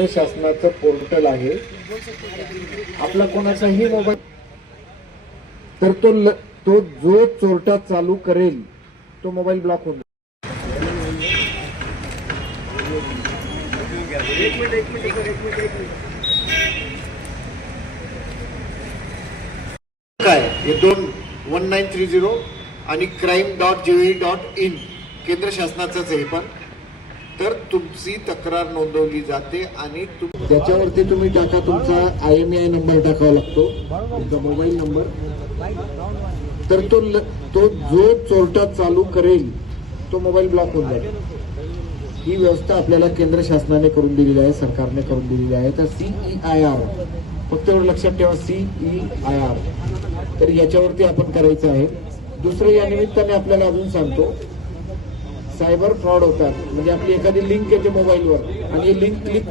केंद्र शासनाचं पोर्टल आहे. आपला कोणाचाही मोबाईल तर तो जो चोरटा चालू करेल तो मोबाईल ब्लॉक होईल. काय हे 1930 आणि crime.gov.in केंद्र शासनाचंच आहे. पण तर तुमची तक्रार नोंदवली जाते आणि त्याच्यावरती तुम्ही टाका, तुमचा IMEI नंबर टाकावा लागतो, तुमचा मोबाईल नंबर. तर तो जो चोरटा चालू करेल तो मोबाईल ब्लॉक होऊन जाईल. ही व्यवस्था आपल्याला केंद्र शासनाने करून दिलेली आहे, सरकारने करून दिलेली आहे. तर CEIR फक्त एवढं लक्षात ठेवा, CEIR. तर याच्यावरती आपण करायचं आहे. दुसरं या निमित्ताने आपल्याला अजून सांगतो, सायबर फ्रॉड होतात. म्हणजे आपली एखादी लिंक येते मोबाईलवर आणि ही लिंक क्लिक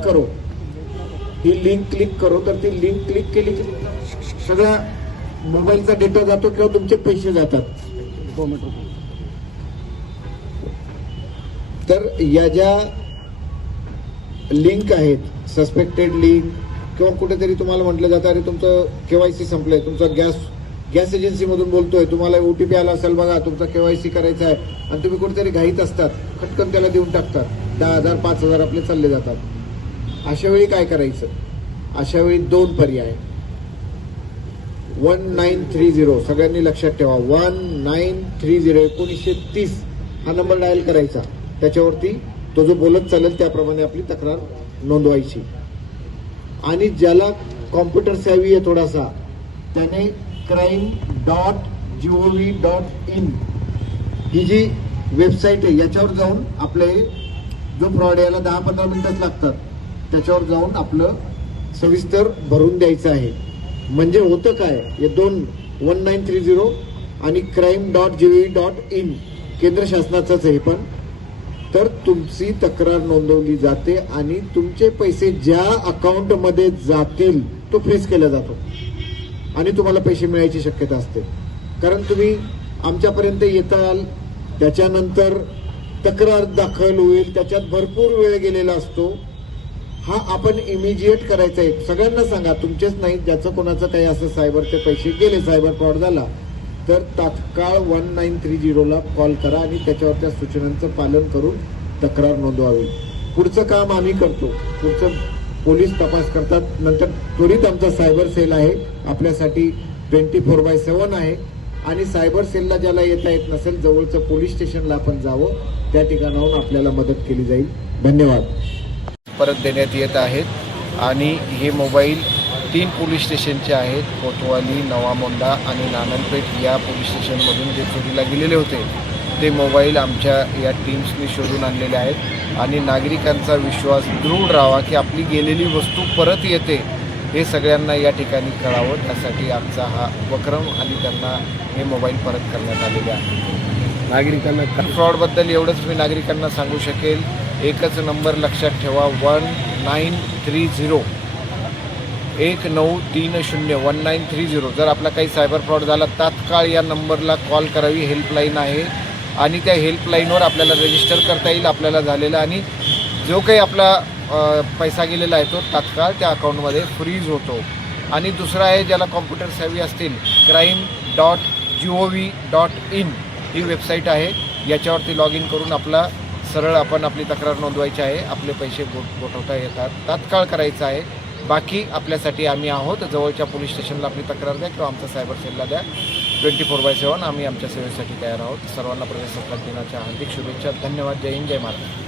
करो, तर ती लिंक क्लिक केली की सगळा मोबाईलचा डेटा जातो किंवा तुमचे पैसे जातात. तर या ज्या लिंक आहेत, सस्पेक्टेड लिंक किंवा कुठेतरी तुम्हाला म्हटलं जातं अरे तुमचं KYC संपलंय, तुमचा गॅस एजन्सी मधून बोलतोय, तुम्हाला OTP आला असेल बघा, तुमचा KYC करायचा आहे, आणि तुम्ही कुठेतरी घाईत असतात, खटकन त्याला देऊन टाकतात. 10,000 5,000 आपले चालले जातात. अशा वेळी काय करायचं? अशा वेळी 2 पर्याय. 1930 सगळ्यांनी लक्षात ठेवा, 1930 1930 हा नंबर डायल करायचा. त्याच्यावरती तो जो बोलत चालेल त्याप्रमाणे आपली तक्रार नोंदवायची. आणि ज्याला कॉम्प्युटर सेवी आहे थोडासा, त्याने crime.gov.in ही जी वेबसाईट आहे याच्यावर जाऊन आपले जो फ्रॉड याला 10-15 मिनिटच लागतात, त्याच्यावर जाऊन आपलं सविस्तर भरून द्यायचं आहे. म्हणजे होतं काय, हे 1930 आणि crime.gov.in केंद्र शासनाचंच आहे. पण तर तुमची तक्रार नोंदवली जाते आणि तुमचे पैसे ज्या अकाउंटमध्ये जातील तो फ्रीज केला जातो आणि तुम्हाला पैसे मिळायची शक्यता असते. कारण तुम्ही आमच्यापर्यंत येताल, त्याच्यानंतर तक्रार दाखल होईल, त्याच्यात भरपूर वेळ गेलेला असतो. हा आपण इमिजिएट करायचा आहे. सगळ्यांना सांगा, तुमचेच नाही, ज्याचं कोणाचं काही असं सायबरचे पैसे गेले, सायबर फ्रॉड झाला, तर तात्काळ 1930 ला कॉल करा आणि त्याच्यावर त्या सूचनांचं पालन करून तक्रार नोंदवावी. पुढचं काम आम्ही करतो, पुढचं पोलीस तपास करतात. नंतर त्वरित आमचा सायबर सेल आहे, आपल्यासाठी 24/7 आहे. आणि सायबर सेलला ज्याला येता येत नसेल, जवळचं पोलीस स्टेशनला आपण जावं, त्या ठिकाणाहून आपल्याला मदत केली जाईल. धन्यवाद. परत देण्यात येत आहेत. आणि हे मोबाईल 3 पोलीस स्टेशनचे आहेत, कोतवाली, नवामोंडा आणि नानलपेठ या पोलीस स्टेशनमधून जे चोरीला गेलेले होते ते मोबाईल आमच्या या टीम्सनी शोधून आणलेले आहेत. आणि नागरिकांचा विश्वास दृढ राहावा की आपली गेलेली वस्तू परत येते, हे सगळ्यांना या ठिकाणी कळावं, त्यासाठी आमचा हा उपक्रम आणि त्यांना हे मोबाईल परत करण्यात आलेले आहे. नागरिकांना फ्रॉडबद्दल एवढंच मी नागरिकांना सांगू शकेल, एकच नंबर लक्षात ठेवा, 1930 1930. जर आपला काही सायबर फ्रॉड झाला, तात्काळ या नंबरला कॉल करावी. हेल्पलाईन आहे आणि त्या हेल्पलाईनवर आपल्याला रजिस्टर करता येईल आपल्याला झालेला, आणि जो काही आपला पैसा गेलेला आहे तो तात्काळ त्या अकाउंटमध्ये फ्रीज होतो. आणि दुसरा आहे, ज्याला कॉम्प्युटर सेवी असतील, crime.gov.in ही वेबसाईट आहे. याच्यावरती लॉग इन करून सरळ आपण आपली तक्रार नोंदवायची आहे. आपले पैसे गोठवता येतात, तात्काळ करायचं आहे. बाकी आपल्यासाठी आम्ही आहोत. जवळच्या पोलीस स्टेशनला आपली तक्रार द्या किंवा आमच्या सायबर सेलला द्या. 24/7 आम्ही आमच्या सेवेसाठी तयार आहोत. सर्वांना प्रजासत्ताक दिनाच्या हार्दिक शुभेच्छा. धन्यवाद. जय हिंद, जय महाराष्ट्र.